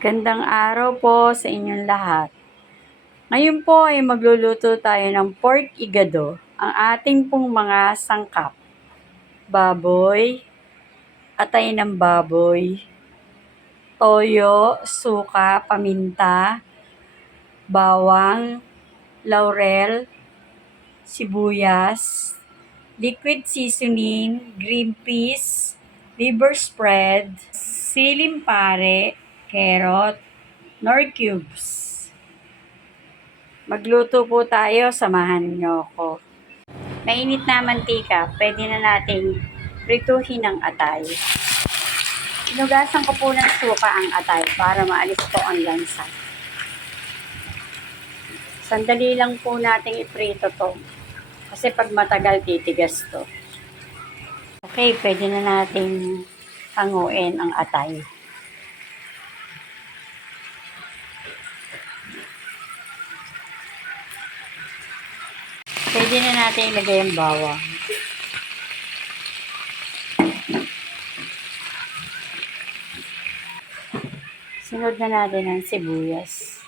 Gandang araw po sa inyong lahat. Ngayon po ay magluluto tayo ng pork igado. Ang ating pong mga sangkap: baboy, atay ng baboy, toyo, suka, paminta, bawang, laurel, sibuyas, liquid seasoning, green peas, liver spread, siling pare, carrot, nor cubes. Magluto po tayo, samahan niyo ako. Mainit na mantika, pwede na nating prituhin ang atay. Hinugasan ko po ng suka ang atay para maalis po ang lansa. Sandali lang po nating iprito to, kasi pag matagal titigas to. Okay, pwede na nating hanguin ang atay. Pwede na natin ilagay ang bawang. Sunod na natin ang sibuyas.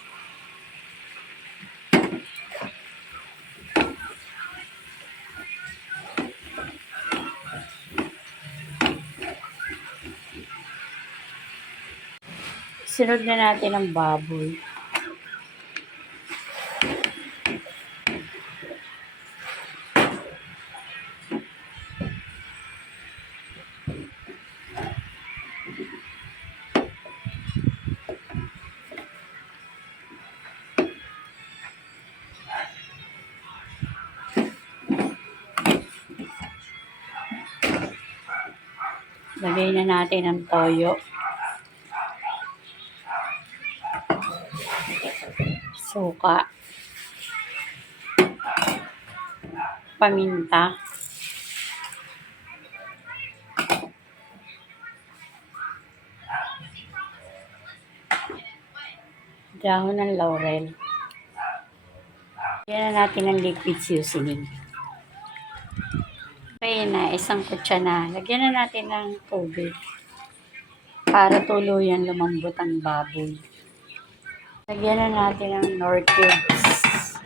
Sunod na natin ang baboy. Lagay na natin ang toyo, suka, paminta, dahon ng laurel. Lagyan na natin ang liquid seasoning. Okay na, isang kutsa na. Lagyan na natin ng tubig para tuluyan lumambot ang baboy. Lagyan na natin ng nor cubes.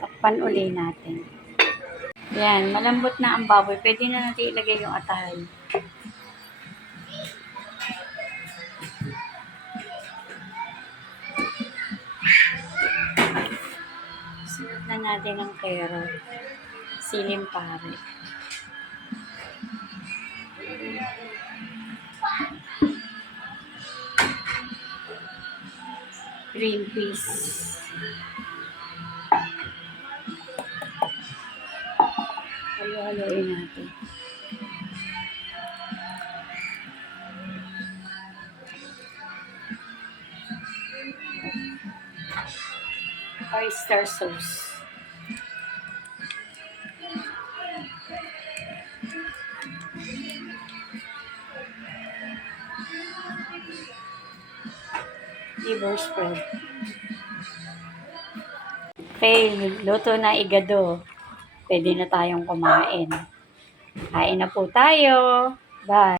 Takpan uli natin. Yan, malambot na ang baboy. Pwede na natin ilagay yung atay. Sunod na natin ang carrot, siling pare, green peas, halo-haloin natin. Oyster sauce. Liver spread. Okay, luto na igado. Pwede na tayong kumain. Kain na po tayo. Bye!